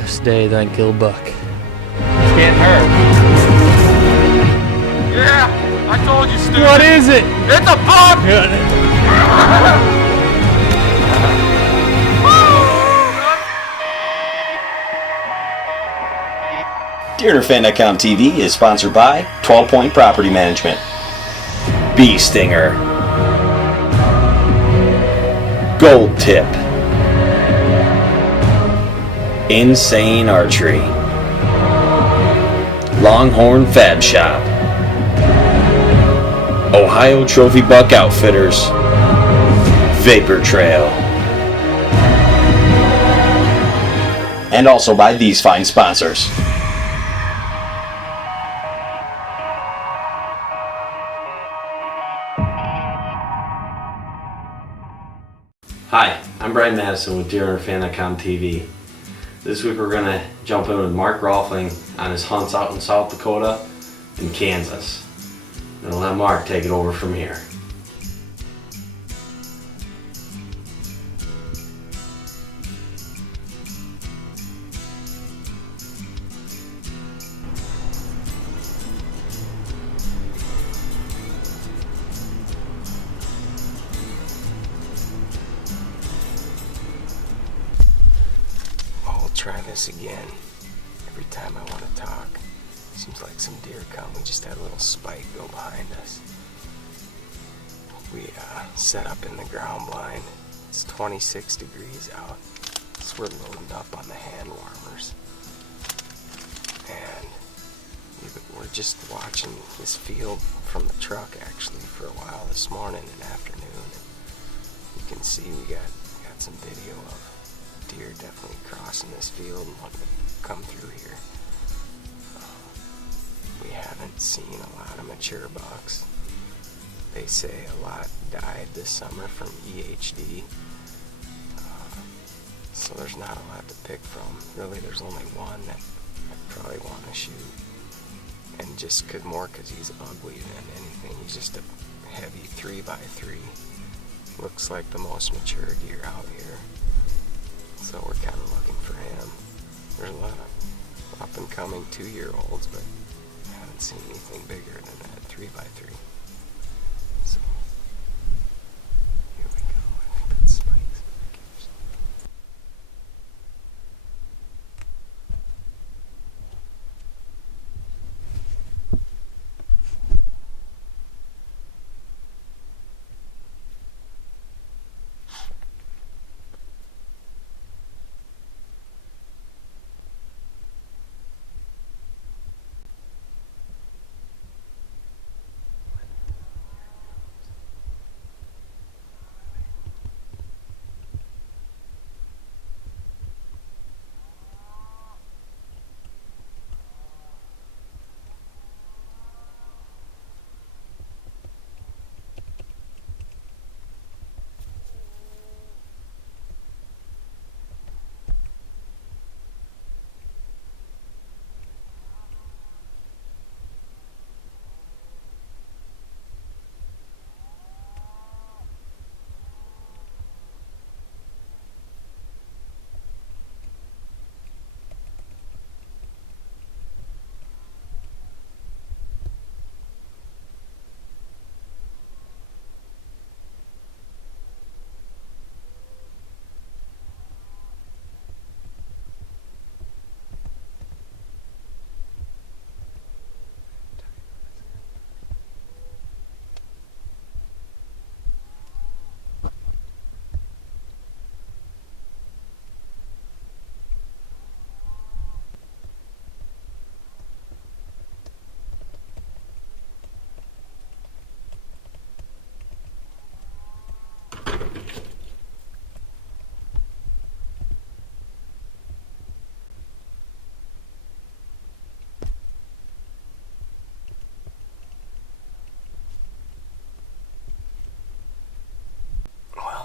last day that I kill a buck. Can't hurt. Yeah, I told you, stupid. What is it? It's a buck! DeerHunterFan.com TV is sponsored by 12 Point Property Management, Bee Stinger, Gold Tip, Insane Archery, Longhorn Fab Shop, Ohio Trophy Buck Outfitters, Vapor Trail, and also by these fine sponsors. Hi, I'm Brian Madison with DeerHunterFan.com TV. This week we're going to jump in with Mark Rolfing on his hunts out in South Dakota and Kansas. And I'll let Mark take it over from here. Try this again. Every time I want to talk, seems like some deer come. We just had a little spike go behind us. We set up in the ground blind. It's 26 degrees out, so we're loading up on the hand warmers. And we're just watching this field from the truck actually for a while this morning and afternoon. And you can see we got some video of deer definitely crossing this field and wanting to come through here. We haven't seen a lot of mature bucks. They say a lot died this summer from EHD, so there's not a lot to pick from. Really, there's only one that I probably want to shoot, and just because he's ugly than anything. He's just a heavy 3x3. Looks like the most mature deer out here. So we're kind of looking for him. There's a lot of up-and-coming 2-year-olds, but I haven't seen anything bigger than that 3x3. So here we go. I think that's spikes.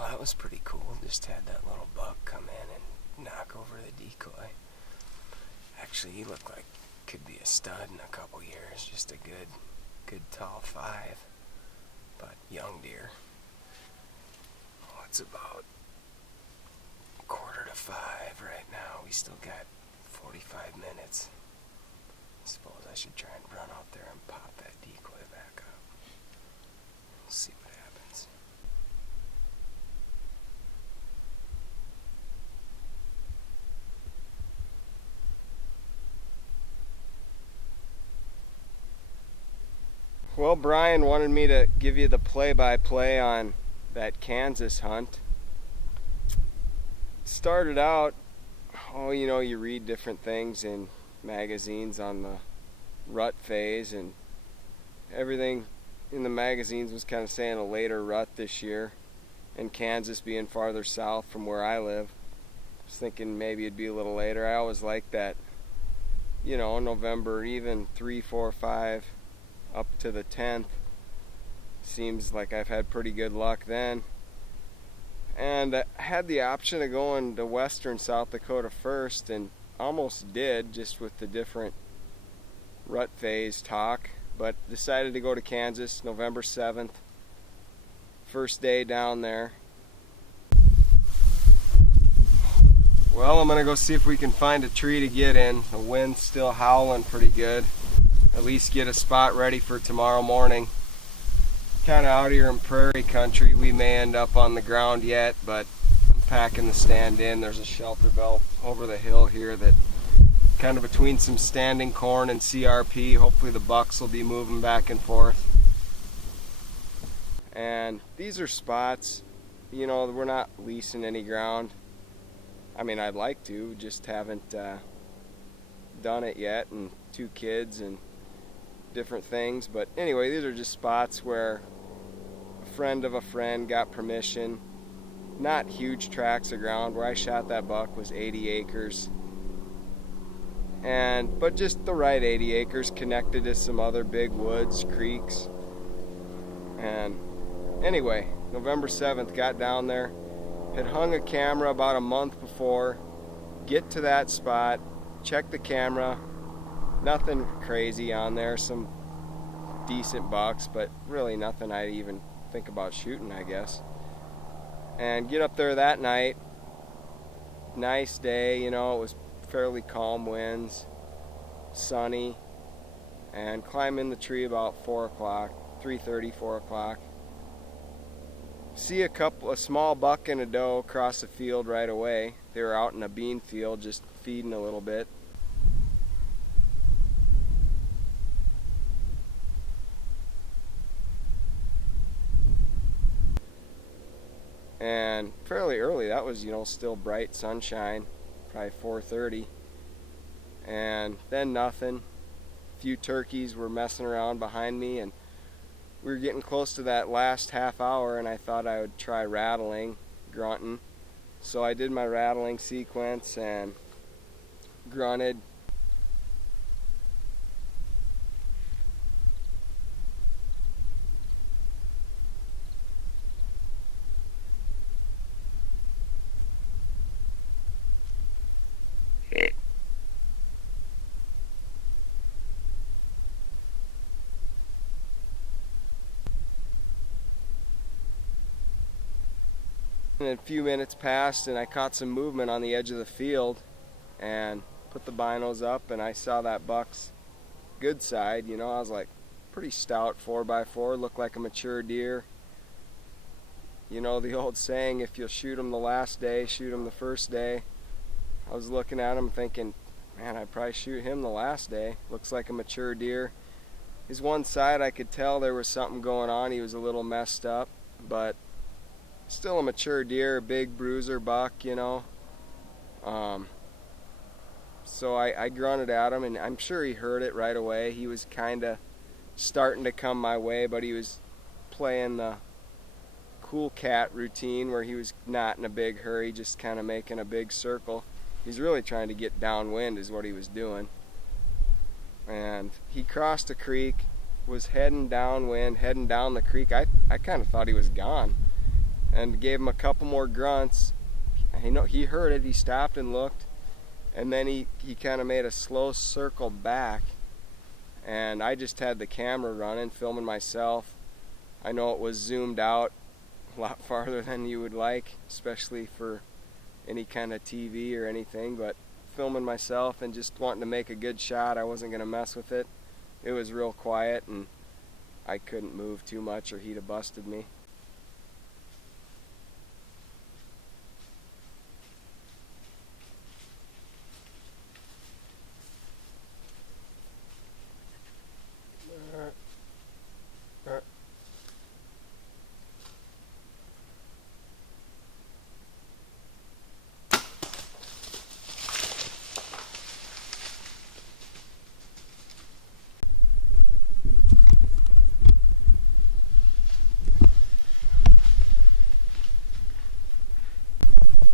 That was pretty cool. Just had that little buck come in and knock over the decoy. Actually, he looked like could be a stud in a couple years. Just a good tall 5, but young deer. Oh, it's about 4:45 right now. We still got 45 minutes. I suppose I should try and run out there and pop that decoy back up. We'll see what happens. Well, Brian wanted me to give you the play-by-play on that Kansas hunt. Started out, you know, you read different things in magazines on the rut phase, and everything in the magazines was kind of saying a later rut this year, and Kansas being farther south from where I live. I was thinking maybe it'd be a little later. I always like that, you know, November, even 3, 4, 5, up to the 10th. Seems like I've had pretty good luck then. And I had the option of going to western South Dakota first, and almost did, just with the different rut phase talk, but decided to go to Kansas November 7th. First day down there. Well, I'm gonna go see if we can find a tree to get in. The wind's still howling pretty good. At least get a spot ready for tomorrow morning. Kind of out here in prairie country. We may end up on the ground yet, but I'm packing the stand in. There's a shelter belt over the hill here that kind of between some standing corn and CRP. Hopefully the bucks will be moving back and forth. And these are spots, you know, we're not leasing any ground. I mean, I'd like to, just haven't done it yet, and 2 kids and different things. But anyway, these are just spots where a friend of a friend got permission. Not huge tracts of ground. Where I shot that buck was 80 acres. But just the right 80 acres connected to some other big woods, creeks. And anyway, November 7th, got down there. Had hung a camera about a month before. Get to that spot, check the camera. Nothing crazy on there. Some decent bucks, but really nothing I'd even think about shooting, I guess. And get up there that night. Nice day, you know, it was fairly calm winds, sunny, and climb in the tree about 4 o'clock, 3:30, 4 o'clock. See a small buck and a doe across the field right away. They were out in a bean field just feeding a little bit. And fairly early, that was, you know, still bright sunshine, probably 4:30. And then nothing. A few turkeys were messing around behind me, and we were getting close to that last half hour, and I thought I would try rattling, grunting. So I did my rattling sequence and grunted. And a few minutes passed, and I caught some movement on the edge of the field and put the binos up, and I saw that buck's good side. You know, I was like, pretty stout 4x4, looked like a mature deer. You know the old saying, if you'll shoot him the last day, shoot him the first day. I was looking at him thinking, man, I'd probably shoot him the last day. Looks like a mature deer. His one side, I could tell there was something going on. He was a little messed up, but still a mature deer, a big bruiser buck, you know. So I grunted at him, and I'm sure he heard it right away. He was kind of starting to come my way, but he was playing the cool cat routine where he was not in a big hurry, just kind of making a big circle. He's really trying to get downwind is what he was doing. And he crossed a creek, was heading downwind, heading down the creek. I kind of thought he was gone, and gave him a couple more grunts. He heard it, he stopped and looked, and then he kind of made a slow circle back, and I just had the camera running, filming myself. I know it was zoomed out a lot farther than you would like, especially for any kind of TV or anything, but filming myself and just wanting to make a good shot. I wasn't going to mess with it. It was real quiet and I couldn't move too much or he'd have busted me.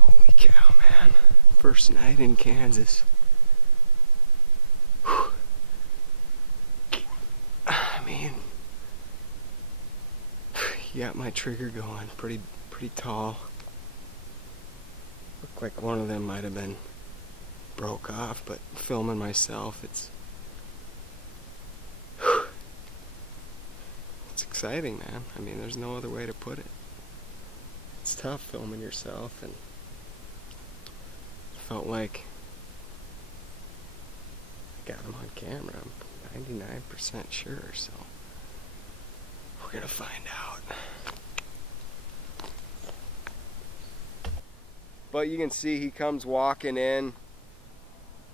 Holy cow, man. First night in Kansas. Whew. I mean, you got my trigger going pretty tall. Looked like one of them might have been broke off, but filming myself, it's exciting, man. I mean, there's no other way to put it. It's tough filming yourself, and felt like I got him on camera. I'm 99% sure, so we're gonna find out. But you can see he comes walking in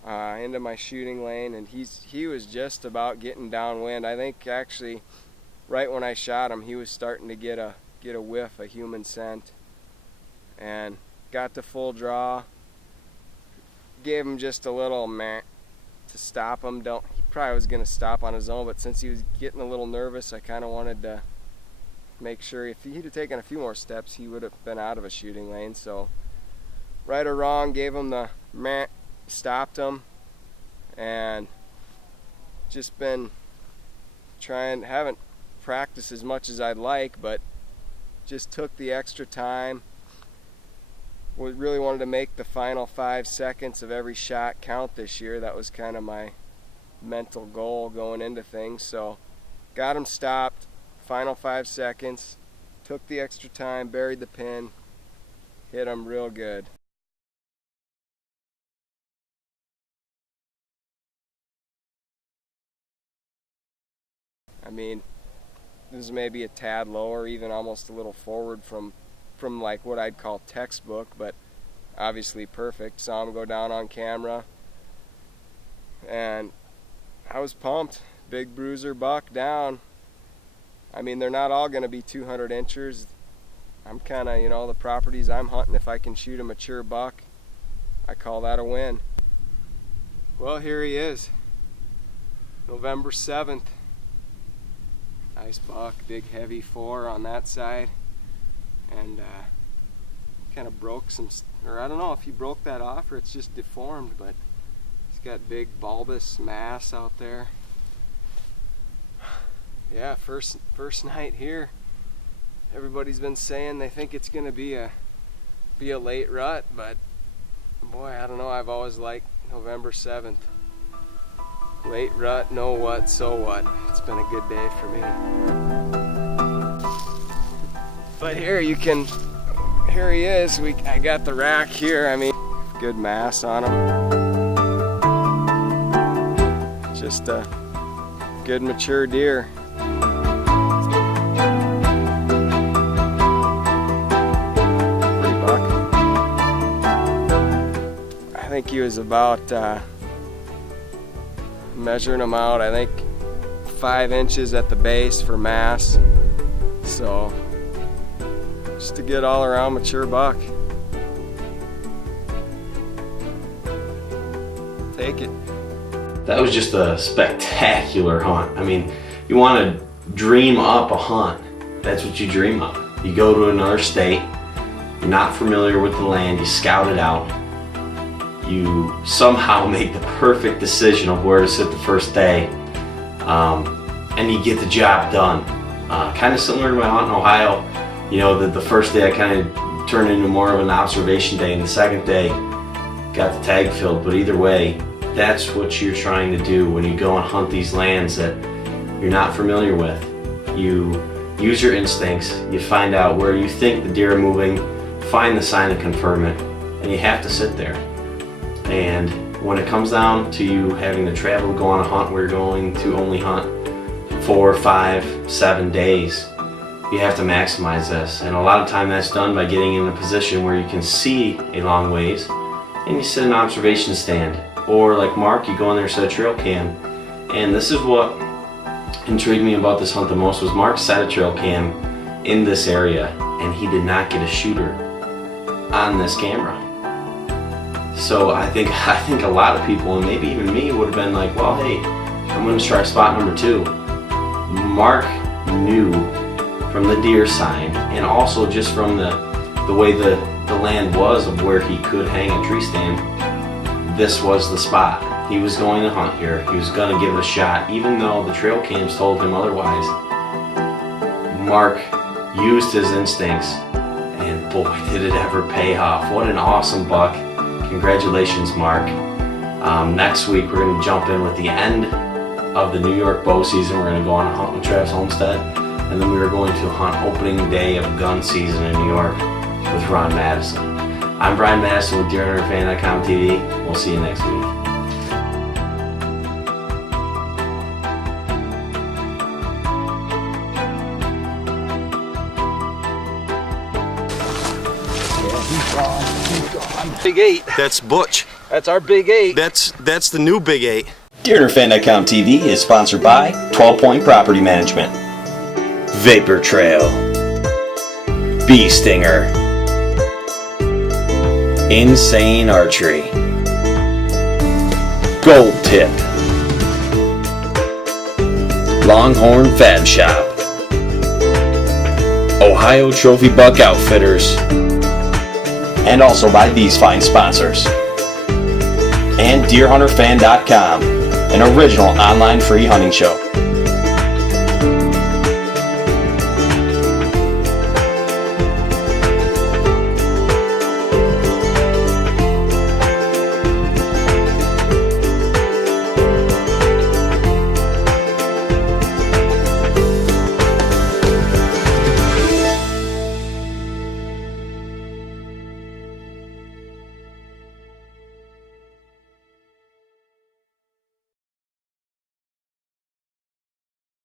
into my shooting lane, and he was just about getting downwind. I think actually right when I shot him, he was starting to get a whiff of human scent, and got the full draw. Gave him just a little meh to stop him. He probably was gonna stop on his own, but since he was getting a little nervous, I kind of wanted to make sure if he'd have taken a few more steps, he would have been out of a shooting lane. So right or wrong, gave him the meh, stopped him, and just been haven't practiced as much as I'd like, but just took the extra time. We really wanted to make the final 5 seconds of every shot count this year. That was kind of my mental goal going into things. So got him stopped, final 5 seconds, took the extra time, buried the pin, hit him real good. I mean, this is maybe a tad lower, even almost a little forward from like what I'd call textbook, but obviously perfect. Saw him go down on camera, and I was pumped. Big bruiser buck down. I mean, they're not all going to be 200 inchers. I'm kind of, the properties I'm hunting, if I can shoot a mature buck, I call that a win. Well, here he is, November 7th. Nice buck, big heavy 4 on that side, and kind of broke some, or I don't know if he broke that off or it's just deformed, but he's got big bulbous mass out there. Yeah, first night here. Everybody's been saying they think it's gonna be a late rut, but boy, I don't know, I've always liked November 7th. Late rut, no what, so what. It's been a good day for me. But here he is. I got the rack here. I mean, good mass on him. Just a good mature deer. Pretty buck. I think he was about measuring them out, I think 5 inches at the base for mass. So just a good all around mature buck. Take it. That was just a spectacular hunt. I mean, you want to dream up a hunt. That's what you dream up. You go to another state, you're not familiar with the land, you scout it out. You somehow make the perfect decision of where to sit the first day, and you get the job done. Kind of similar to my hunt in Ohio. The first day I kind of turned into more of an observation day, and the second day got the tag filled. But either way, that's what you're trying to do when you go and hunt these lands that you're not familiar with. You use your instincts, you find out where you think the deer are moving, find the sign and confirm it, and you have to sit there. And when it comes down to you having to travel to go on a hunt where you're going to only hunt 4, 5, 7 days, you have to maximize this. And a lot of time that's done by getting in a position where you can see a long ways and you sit in an observation stand. Or like Mark, you go in there and set a trail cam. And this is what intrigued me about this hunt the most, was Mark set a trail cam in this area and he did not get a shooter on this camera. So I think a lot of people, and maybe even me, would have been like, well, hey, I'm going to try spot number 2. Mark knew from the deer sign, and also just from the way the land was of where he could hang a tree stand, this was the spot. He was going to hunt here. He was going to give it a shot, even though the trail cams told him otherwise. Mark used his instincts, and boy, did it ever pay off. What an awesome buck. Congratulations, Mark. Next week we're going to jump in with the end of the New York bow season. We're going to go on a hunt with Travis Homestead, and then we are going to hunt opening day of gun season in New York with Ron Madison. I'm Brian Madison with DeerHunterFan.com TV. We'll see you next week. Big 8. That's Butch. That's our Big 8. That's the new Big 8. DeerHunterFan.com TV is sponsored by 12 Point Property Management, Vapor Trail, Bee Stinger, Insane Archery, Gold Tip, Longhorn Fab Shop, Ohio Trophy Buck Outfitters, and also by these fine sponsors. And DeerHunterFan.com, an original online free hunting show.